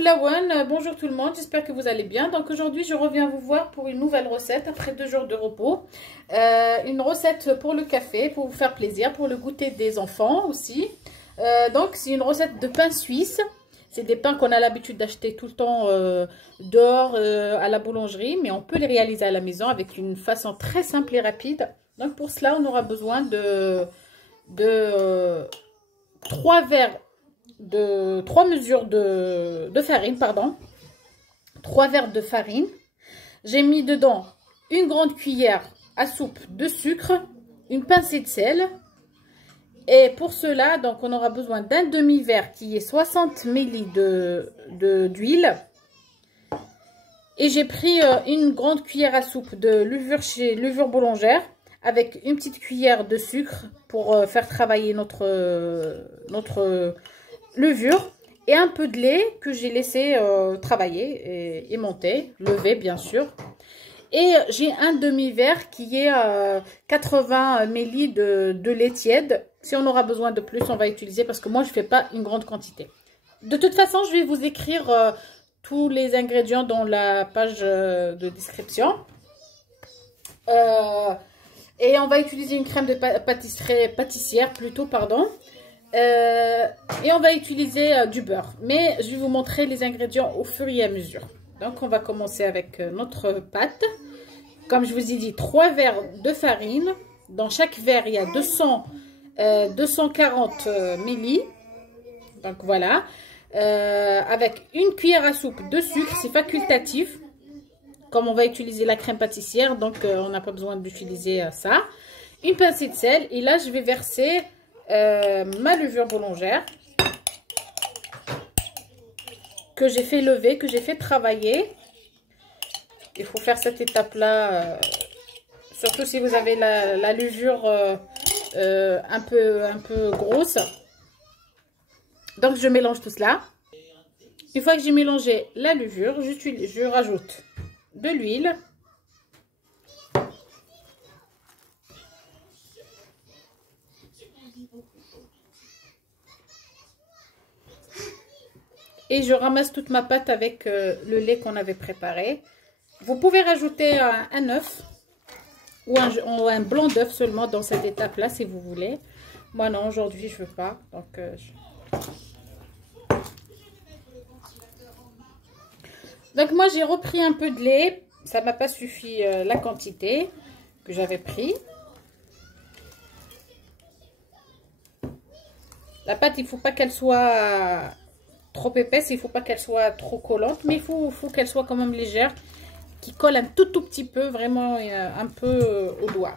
Lawan, bonjour tout le monde, j'espère que vous allez bien. Donc aujourd'hui je reviens vous voir pour une nouvelle recette après 2 jours de repos. Une recette pour le café, pour vous faire plaisir, pour le goûter des enfants aussi. Donc c'est une recette de pain suisse. C'est des pains qu'on a l'habitude d'acheter tout le temps dehors à la boulangerie, mais on peut les réaliser à la maison avec une façon très simple et rapide. Donc pour cela on aura besoin de 3 mesures de farine, pardon. 3 verres de farine. J'ai mis dedans une grande cuillère à soupe de sucre, une pincée de sel. Et pour cela, donc on aura besoin d'un demi-verre qui est 60 ml d'huile. Et j'ai pris une grande cuillère à soupe de levure chez Levure Boulangère avec une petite cuillère de sucre pour faire travailler notre levure et un peu de lait que j'ai laissé travailler et monter, lever bien sûr. Et j'ai un demi-verre qui est 80 ml de lait tiède. Si on aura besoin de plus, on va utiliser parce que moi je ne fais pas une grande quantité. De toute façon, je vais vous écrire tous les ingrédients dans la page de description. Et on va utiliser une crème de pâtissière plutôt, pardon. Et on va utiliser du beurre. Mais je vais vous montrer les ingrédients au fur et à mesure. Donc on va commencer avec notre pâte. Comme je vous ai dit, 3 verres de farine. Dans chaque verre, il y a 240 ml. Donc voilà. Avec une cuillère à soupe de sucre, c'est facultatif. Comme on va utiliser la crème pâtissière, donc on n'a pas besoin d'utiliser ça. Une pincée de sel. Et là, je vais verser ma levure boulangère que j'ai fait lever, que j'ai fait travailler. Il faut faire cette étape-là, surtout si vous avez la levure un peu grosse. Donc, je mélange tout cela. Une fois que j'ai mélangé la levure, je rajoute de l'huile. Et je ramasse toute ma pâte avec le lait qu'on avait préparé. Vous pouvez rajouter un œuf ou un blanc d'œuf seulement dans cette étape-là si vous voulez. Moi non, aujourd'hui je ne veux pas. Donc moi j'ai repris un peu de lait. Ça ne m'a pas suffi la quantité que j'avais pris. La pâte, il ne faut pas qu'elle soit trop épaisse, il ne faut pas qu'elle soit trop collante, mais il faut qu'elle soit quand même légère, qui colle un tout petit peu, vraiment un peu au doigt.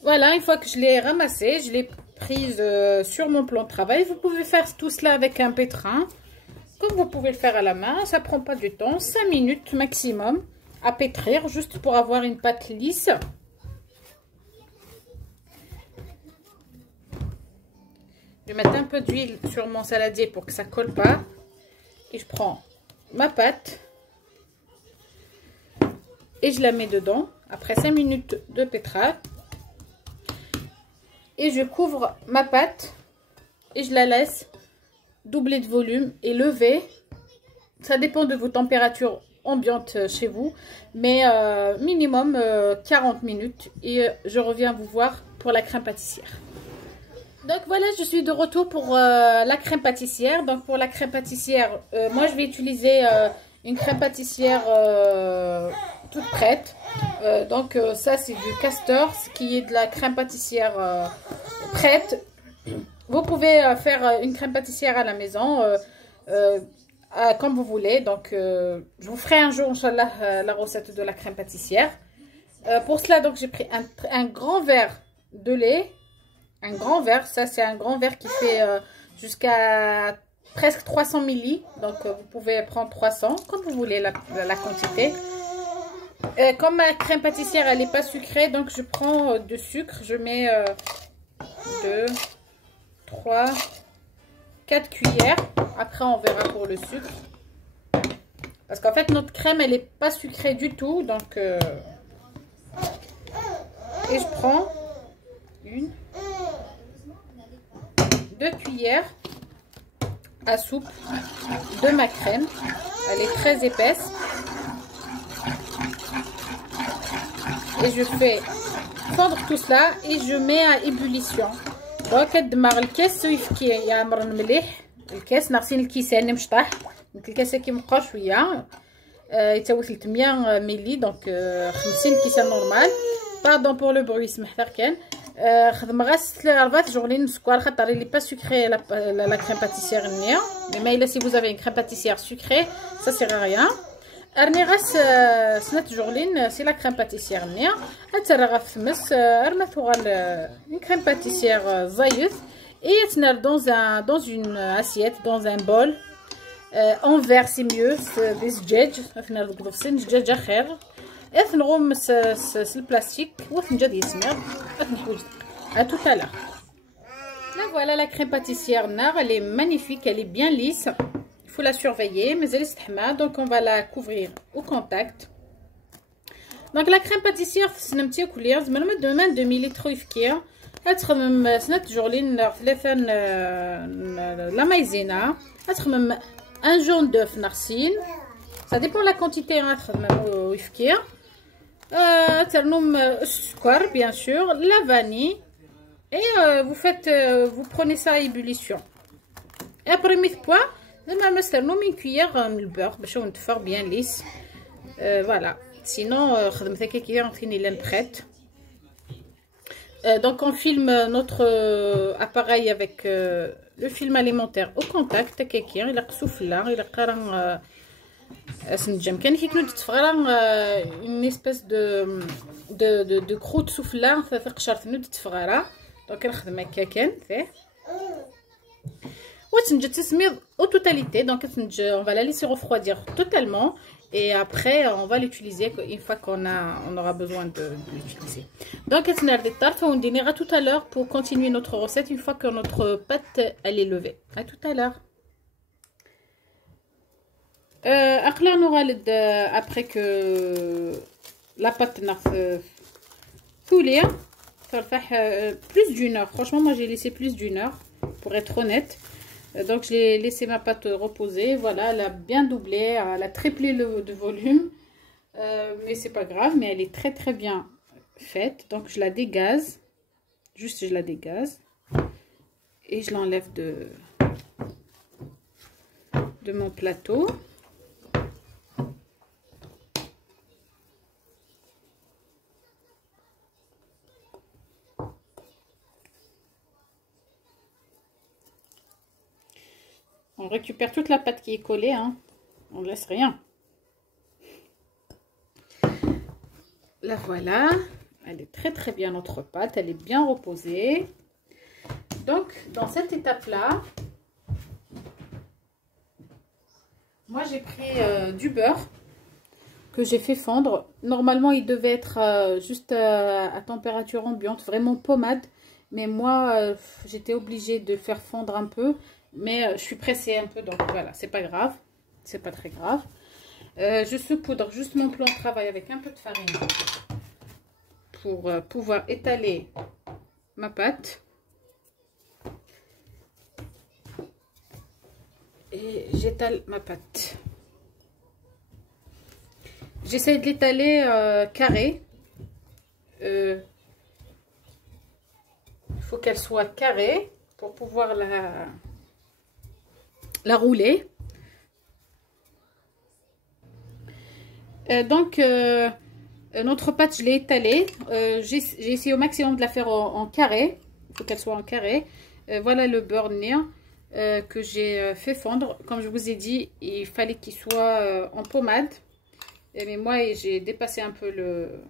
Voilà, une fois que je l'ai ramassée, je l'ai prise sur mon plan de travail. Vous pouvez faire tout cela avec un pétrin, comme vous pouvez le faire à la main. Ça ne prend pas du temps, 5 minutes maximum à pétrir, juste pour avoir une pâte lisse. Je vais mettre un peu d'huile sur mon saladier pour que ça ne colle pas. Et je prends ma pâte et je la mets dedans après 5 minutes de pétrage. Et je couvre ma pâte et je la laisse doubler de volume et lever. Ça dépend de vos températures ambiantes chez vous, mais minimum 40 minutes. Et je reviens vous voir pour la crème pâtissière. Donc voilà, je suis de retour pour la crème pâtissière. Donc pour la crème pâtissière, moi je vais utiliser une crème pâtissière toute prête. Ça c'est du Castor, ce qui est de la crème pâtissière prête. Vous pouvez faire une crème pâtissière à la maison comme vous voulez. Donc je vous ferai un jour, Inch'Allah, la recette de la crème pâtissière. Pour cela, donc j'ai pris un grand verre de lait. Un grand verre, ça c'est un grand verre qui fait jusqu'à presque 300 ml. Donc vous pouvez prendre 300, comme vous voulez la quantité. Comme ma crème pâtissière elle n'est pas sucrée, donc je prends de sucre. Je mets 2, 3, 4 cuillères. Après on verra pour le sucre. Parce qu'en fait notre crème elle n'est pas sucrée du tout. Donc et je prends 1, 2 cuillères à soupe de ma crème. Elle est très épaisse. Et je fais fondre tout cela et je mets à ébullition. Donc كدمر الكاس ويفكي يعمر مليح الكاس ناقصين الكيسان مشطح دونك الكاسه كيبقى شويه يتساوي 300 ملي دونك 50 كيسان نورمال. باردون بور لو بروي سمح غير كان خدم غا 6 ربات جوغلين سكر خاطر لي با سكري لا كريم باتيسير نيا مي الا سي فوز افي كريم باتيسير سكري سا سيغ ريان ارني غاس سنات جوغلين سي لا كريم باتيسير نيا اترغا في فمس ارمثو غا كريم باتيسير زايد et تنار dans une assiette dans un bol en verre c'est mieux des دجاج ثنا القضفسين دجاجه خير ثنغوم البلاستيك وثنجد يسمر ثنحوج à tout à l'heure. Là voilà la crème pâtissière Nar, elle est magnifique, elle est bien lisse. Il faut la surveiller, mais elle est stahma, donc on va la couvrir au contact. Donc la crème pâtissière c'est un petit couleur, زعما demande 2 مليلتر يفكير. هتخمم سنة جورلين ثلاثة لا مايزينا. هتخمم un jaune d'œuf نغسيل. Ça dépend de la quantité هتخمم يفكير. ترنم السكر bien sûr, la vanille. Et vous prenez ça à ébullition. Et après mise poids, nous une cuillère de beurre, pour que ça bien lisse. Voilà. Sinon, il est prête. Donc on filme notre appareil avec le film alimentaire au contact. Il a souffle là, il a une espèce de croûte soufflante. Donc au totalité, donc on va la laisser refroidir totalement et après on va l'utiliser une fois qu'on aura besoin de l'utiliser. Donc on dînera tout à l'heure pour continuer notre recette une fois que notre pâte elle est levée. À tout à l'heure. Après que la pâte n'a coulé plus d'une heure. Franchement, moi j'ai laissé plus d'une heure pour être honnête. Donc j'ai laissé ma pâte reposer. Voilà, elle a bien doublé, elle a triplé de volume. Mais c'est pas grave, mais elle est très très bien faite. Donc je la dégaze. Juste je la dégaze. Et je l'enlève de mon plateau. On récupère toute la pâte qui est collée, hein. On ne laisse rien. La voilà. Elle est très très bien notre pâte. Elle est bien reposée. Donc, dans cette étape-là, moi j'ai pris du beurre que j'ai fait fondre. Normalement, il devait être juste à température ambiante, vraiment pommade. Mais moi, j'étais obligée de faire fondre un peu. Mais je suis pressée un peu, donc voilà, c'est pas grave, c'est pas très grave. Je saupoudre juste mon plan de travail avec un peu de farine pour pouvoir étaler ma pâte. Et j'étale ma pâte. J'essaie de l'étaler carré. Il faut qu'elle soit carrée pour pouvoir la rouler. Donc notre pâte je l'ai étalée, j'ai essayé au maximum de la faire en carré. Il faut qu'elle soit en carré. Voilà le beurre que j'ai fait fondre. Comme je vous ai dit, il fallait qu'il soit en pommade, mais moi j'ai dépassé un peu le...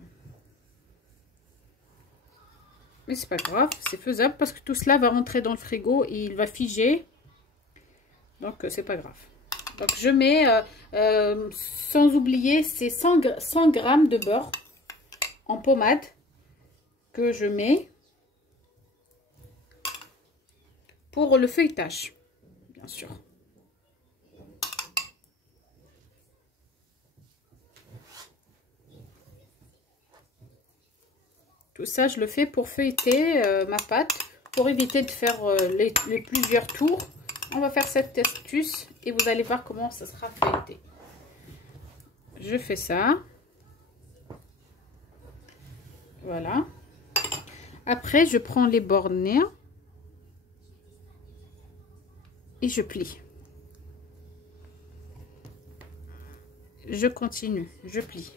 Mais c'est pas grave, c'est faisable parce que tout cela va rentrer dans le frigo et il va figer. Donc c'est pas grave. Donc je mets sans oublier ces 100 grammes de beurre en pommade que je mets pour le feuilletage, bien sûr. Tout ça je le fais pour feuilleter ma pâte, pour éviter de faire les plusieurs tours On va faire cette astuce et vous allez voir comment ça sera feuilleté. Je fais ça. Voilà. Après, je prends les bords et je plie. Je continue, je plie.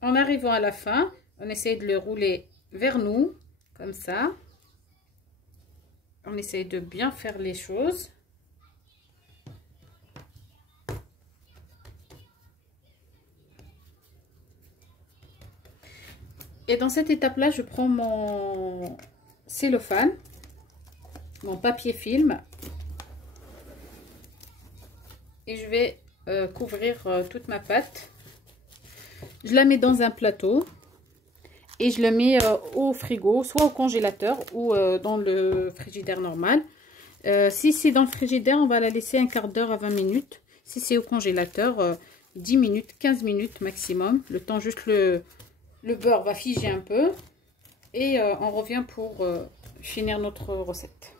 En arrivant à la fin, on essaie de le rouler vers nous, comme ça. On essaie de bien faire les choses. Et dans cette étape-là, je prends mon cellophane, mon papier film. Et je vais couvrir toute ma pâte. Je la mets dans un plateau. Et je le mets au frigo, soit au congélateur ou dans le frigidaire normal. Si c'est dans le frigidaire, on va la laisser un quart d'heure à 20 minutes. Si c'est au congélateur, 10 minutes, 15 minutes maximum. Le temps juste le beurre va figer un peu. Et on revient pour finir notre recette.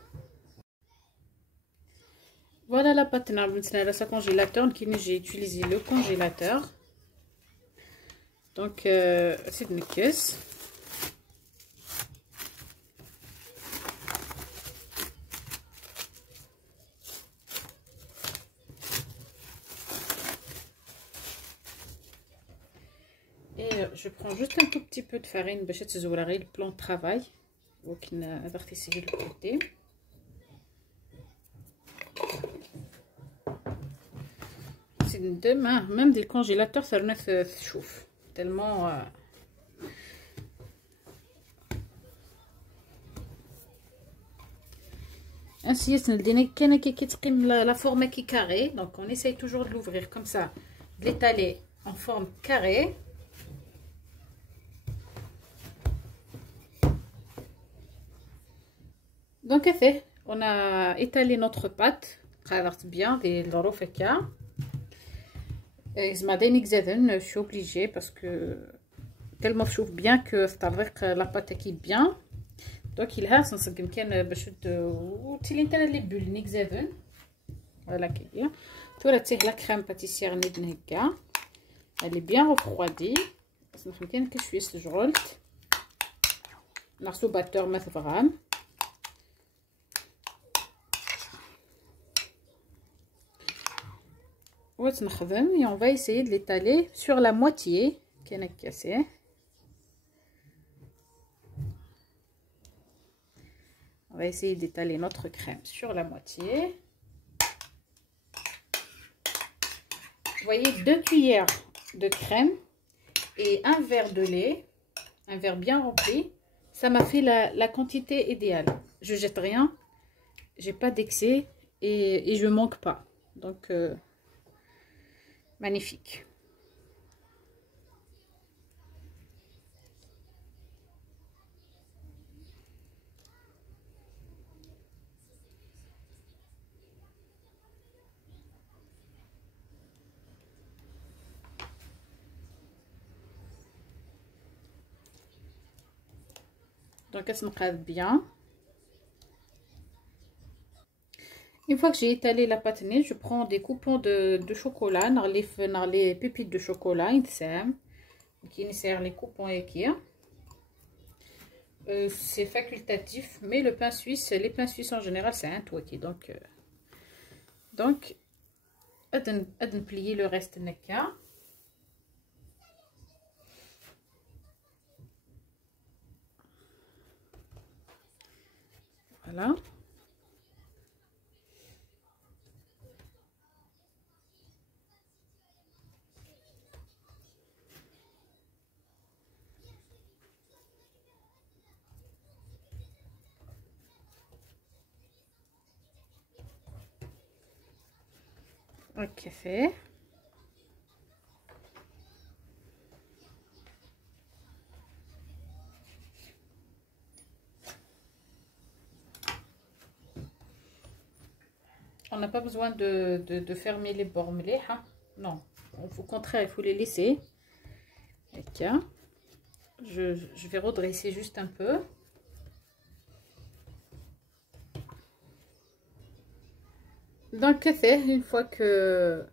Voilà la pâte dans sa congélateur. J'ai utilisé le congélateur. Donc, c'est une caisse. Et je prends juste un tout petit peu de farine باش تزورغي le plan de travail. ولكن ضغطي le côté. C'est demain, même des congélateurs, ça ne chauffe tellement. Ainsi, la forme qui est carrée, donc on essaye toujours de l'ouvrir comme ça, de l'étaler en forme carrée. Donc, fait, on a étalé notre pâte, bien des l'orofeka. Je suis obligée parce que tellement je chauffe bien que la pâte qui est bien. Donc il a sens كان باش وتيلي نتا لي بول نيكزافن voilà كي تورتيه لا crème pâtissière ندن هكا. Elle est bien refroidie. بس نخدم كان كشويه سجولت ناخذ باتور ما غرام. ونخدم et on va essayer de l'étaler sur la moitié كان كاسه. On va essayer d'étaler notre crème sur la moitié. Vous voyez, 2 cuillères de crème et un verre de lait, un verre bien rempli. Ça m'a fait la quantité idéale. Je jette rien, j'ai pas d'excès et je manque pas. Donc, magnifique. Donc, elle se m'écrase bien. Une fois que j'ai étalé la pâtenée, je prends des coupons de chocolat, dans les pépites de chocolat, qui les coupons et c'est facultatif, mais le pain suisse, les pains suisses en général, c'est un toiki. Donc, à plier le reste neka. Voilà. Ok, fait. On n'a pas besoin de fermer les bords, hein? Non, au contraire, il faut les laisser. Je vais redresser juste un peu. Donc, une fois que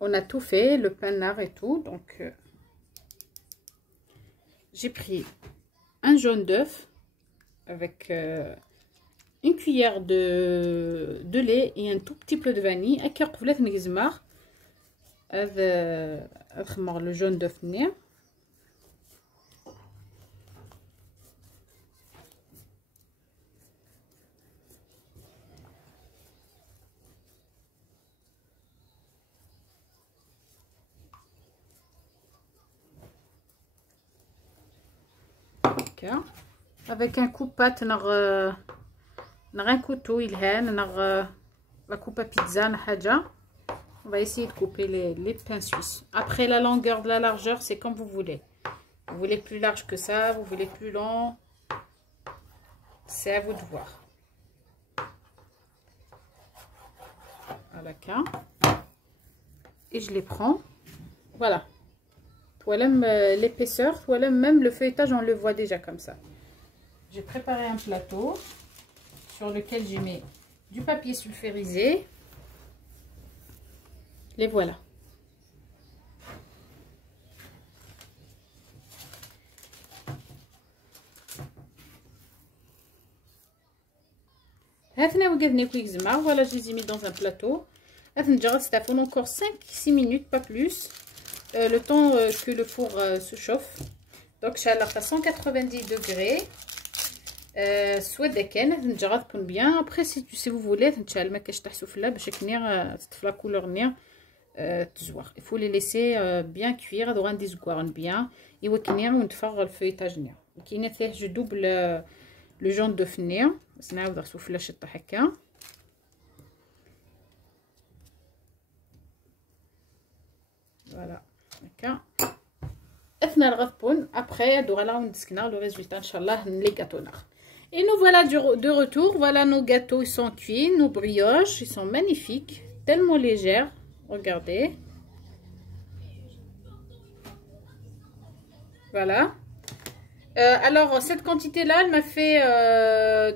on a tout fait, le panard et tout, donc j'ai pris un jaune d'œuf avec une cuillère de lait et un tout petit peu de vanille. Le jaune d'œuf. Avec un coupe-pâte, un couteau, la coupe à pizza, on va essayer de couper les pains suisses. Après, la longueur de la largeur, c'est comme vous voulez. Vous voulez plus large que ça, vous voulez plus long. C'est à vous de voir. Voilà. Et je les prends. Voilà. Voilà l'épaisseur, voilà même le feuilletage, on le voit déjà comme ça. J'ai préparé un plateau sur lequel j'ai mis du papier sulfurisé. Les voilà. Voilà, je les ai mis dans un plateau. Ça fait encore 5-6 minutes, pas plus. Le temps que le four se chauffe. Donc, je suis à 190 degrés. Soit bien. Après, si vous voulez, la couleur. Il faut les laisser bien cuire. Bien. Et le feuilletage. Je double le jaune de fenêtre. Voilà. Après, le résultat, Inch'Allah, les gâteaux. Et nous voilà de retour. Voilà, nos gâteaux, ils sont cuits. Nos brioches, ils sont magnifiques. Tellement légères. Regardez. Voilà. Alors, cette quantité-là, elle m'a fait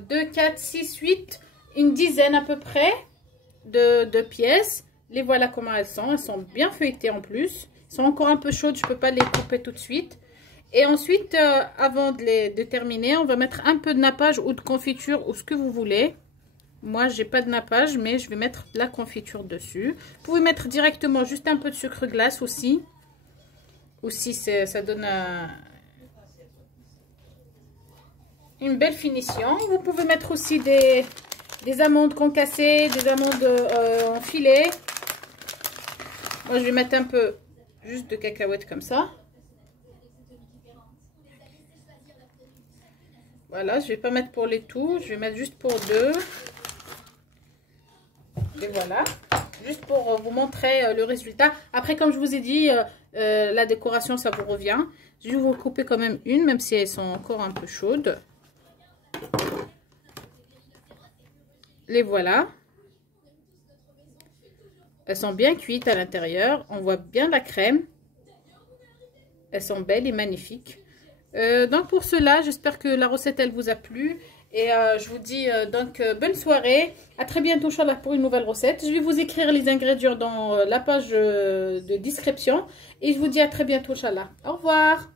2, 4, 6, 8, une dizaine à peu près de pièces. Les voilà comment elles sont. Elles sont bien feuilletées en plus. Elles sont encore un peu chaudes. Je ne peux pas les couper tout de suite. Et ensuite, avant de terminer, on va mettre un peu de nappage ou de confiture ou ce que vous voulez. Moi, j'ai pas de nappage, mais je vais mettre de la confiture dessus. Vous pouvez mettre directement juste un peu de sucre glace aussi. Aussi, ça donne une belle finition. Vous pouvez mettre aussi des amandes concassées, des amandes en filet. Moi, je vais mettre un peu juste de cacahuètes comme ça. Voilà, je vais pas mettre pour les tout, je vais mettre juste pour 2. Et voilà, juste pour vous montrer le résultat. Après, comme je vous ai dit, la décoration, ça vous revient. Je vais vous couper quand même une, même si elles sont encore un peu chaudes. Les voilà. Elles sont bien cuites à l'intérieur. On voit bien la crème. Elles sont belles et magnifiques. Donc pour cela, j'espère que la recette elle vous a plu. Et je vous dis donc bonne soirée. À très bientôt, Inch'Allah, pour une nouvelle recette. Je vais vous écrire les ingrédients dans la page de description. Et je vous dis à très bientôt, Inch'Allah. Au revoir.